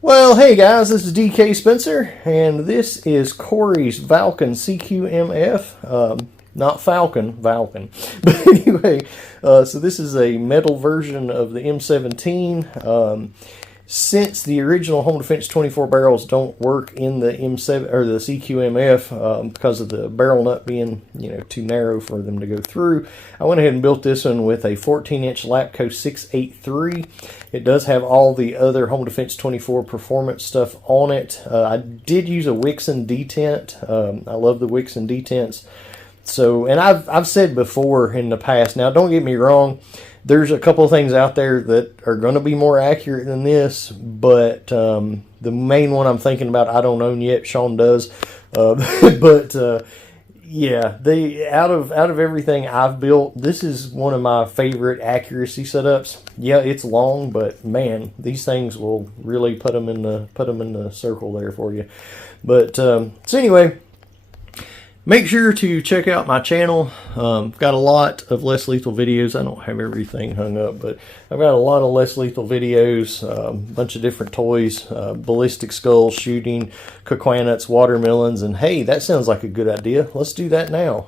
Well, hey guys, this is DK Spencer, and this is Corey's Valken CQMF. Not Falcon, Valken. But anyway, so this is a metal version of the M17. Since the original Home Defense 24 barrels don't work in the M7 or the CQMF because of the barrel nut being too narrow for them to go through, I went ahead and built this one with a 14-inch Lapco 683. It does have all the other Home Defense 24 performance stuff on it. I did use a Wixon detent. I love the Wixon detents. So, and I've said before in the past. Now, don't get me wrong. There's a couple of things out there that are going to be more accurate than this, but the main one I'm thinking about, I don't own yet. Sean does, yeah, they out of everything I've built, this is one of my favorite accuracy setups. Yeah, it's long, but man, these things will really put them in the circle there for you. But so anyway. Make sure to check out my channel. I've got a lot of less lethal videos. I don't have everything hung up, but I've got a lot of less lethal videos, a bunch of different toys, ballistic skulls, shooting, Co-Qwa-Nuts, watermelons, and hey, that sounds like a good idea. Let's do that now.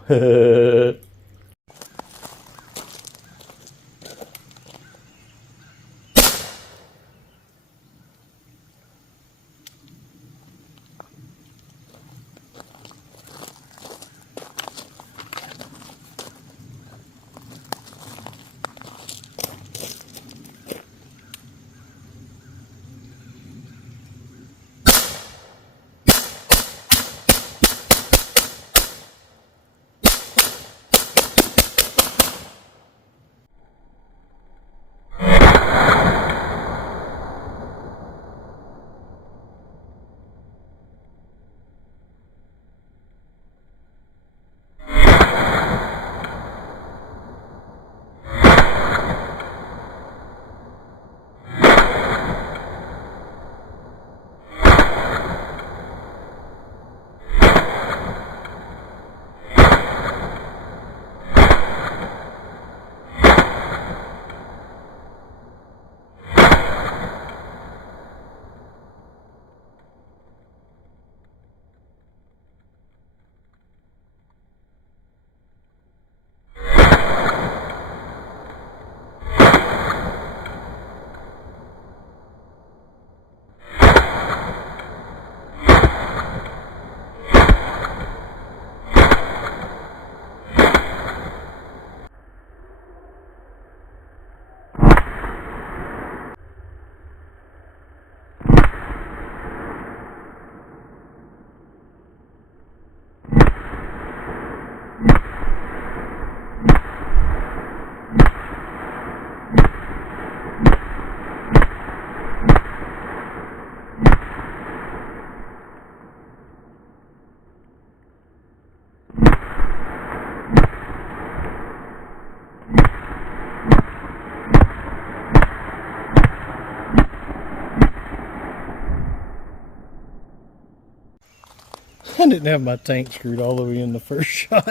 I didn't have my tank screwed all the way in the first shot.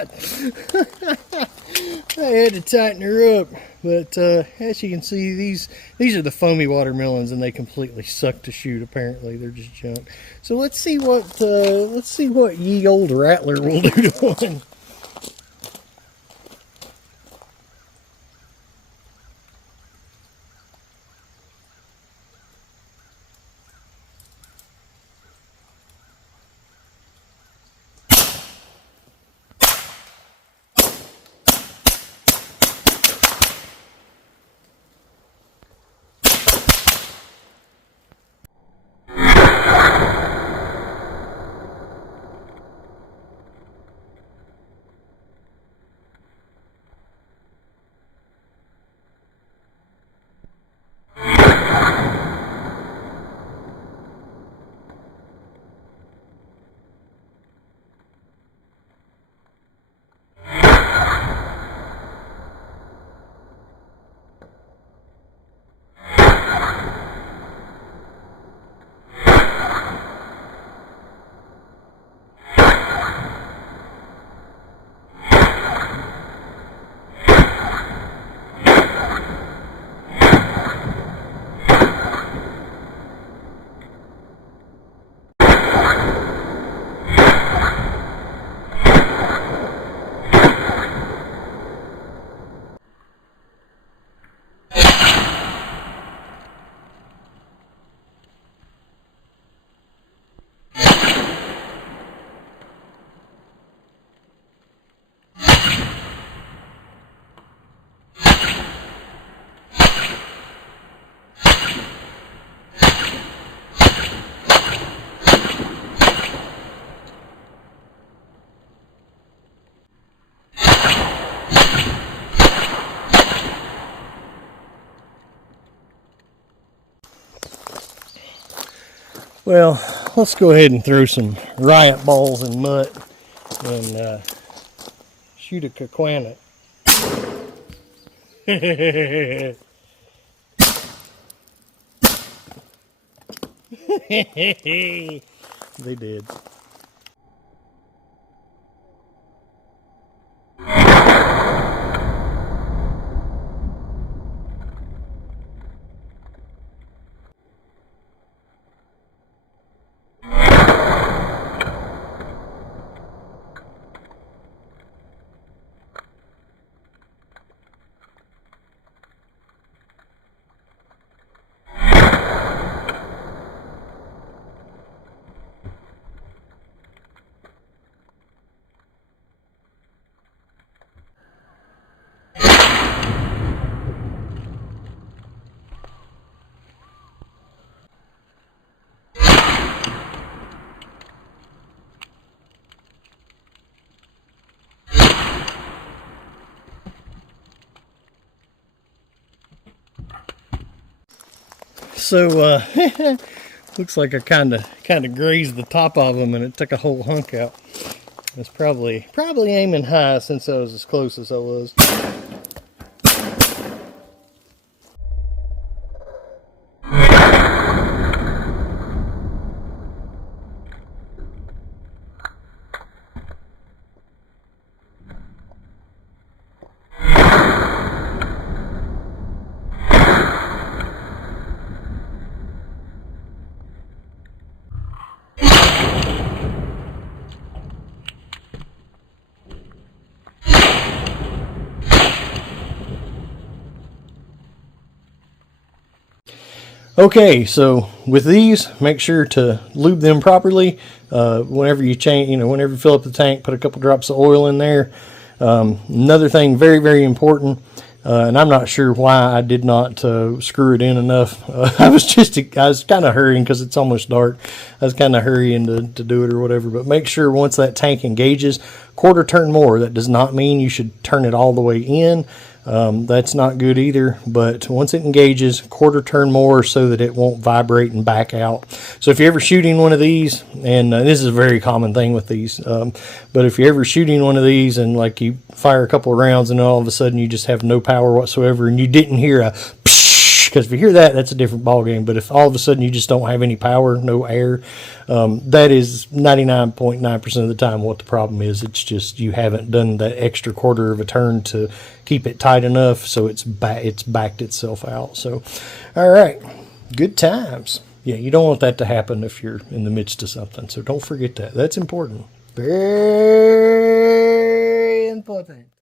I had to tighten her up, but as you can see, these are the foamy watermelons, and they completely suck to shoot. Apparently, they're just junk. So let's see what ye old Rattler will do to one. Well, let's go ahead and throw some Riot balls in mud and shoot a Co-Qwa-Nut. They did. So looks like I kind of grazed the top of them, and it took a whole hunk out. It's probably aiming high since I was as close as I was. Okay, so with these, make sure to lube them properly. Whenever you whenever you fill up the tank, put a couple drops of oil in there. Another thing, very, very important, and I'm not sure why I did not screw it in enough. I was kind of hurrying because it's almost dark. I was kind of hurrying to do it or whatever. But make sure once that tank engages, quarter turn more. That does not mean you should turn it all the way in. That's not good either, but once it engages, quarter turn more so that it won't vibrate and back out. So if you're ever shooting one of these, and this is a very common thing with these, but if you're ever shooting one of these and like you fire a couple of rounds and all of a sudden you just have no power whatsoever and you didn't hear a psh, because if you hear that, that's a different ball game. But if all of a sudden you just don't have any power, no air, that is 99.9% of the time what the problem is. It's just you haven't done that extra quarter of a turn to keep it tight enough so it's backed itself out. So, all right, good times. Yeah, you don't want that to happen if you're in the midst of something. So don't forget that. That's important. Very important.